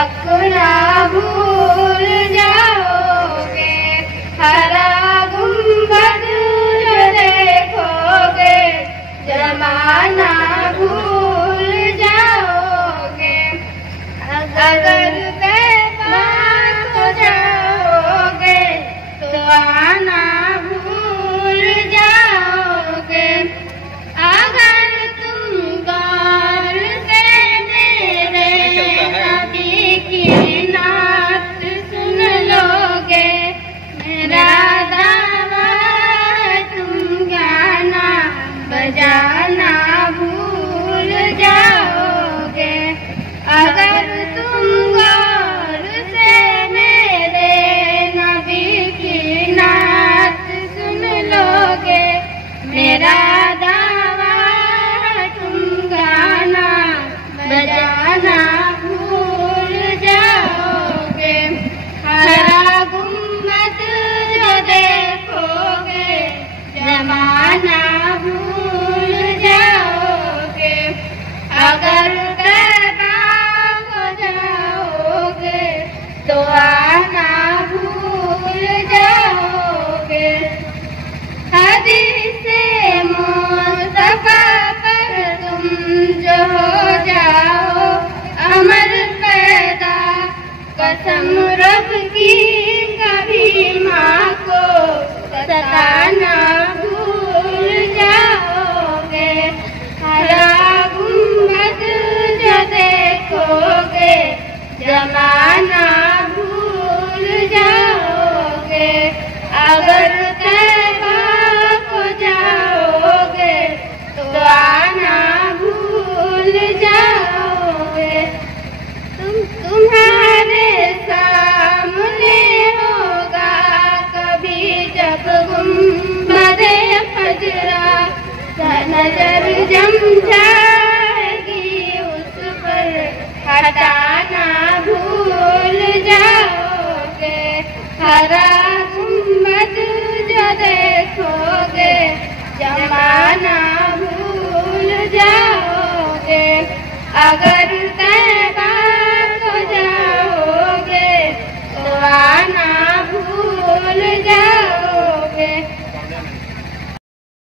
अपना भूल जाओगे। हरा गुंबद जो देखोगे जमाना भूल जाओगे। अगर कैफा को जाओगे तो आना भूल जाओगे। अगर तुम गौर से मेरे नबी की नात सुन लोगे, मेरा दावा तुम गाना बजाना भूल जाओगे। अगर तुम गौर से मेरे नबी की नात सुन लोगे, मेरा दावा तुम गाना बजाना भूल जाओगे। हरा गुंबद जो देखोगे जमाना भूल जाओगे। अगर कैफा को जाओगे तो आना भूल जाओगे। हदीसे मुस्तफा पर तुम जो हो जाओ अमल पैदा, कसम रब की कभी माँ को सताना भूल जाओगे। हरा गुंबद जो देखोगे जमाना भूल जाओगे। अगर कैफा को जाओगे तो आना भूल जाओगे। तुम्हारे सामने होगा कभी जब गुंबदे खजरा, नजर जम जाएगी उस पर हटाना भूल जाओगे। हरा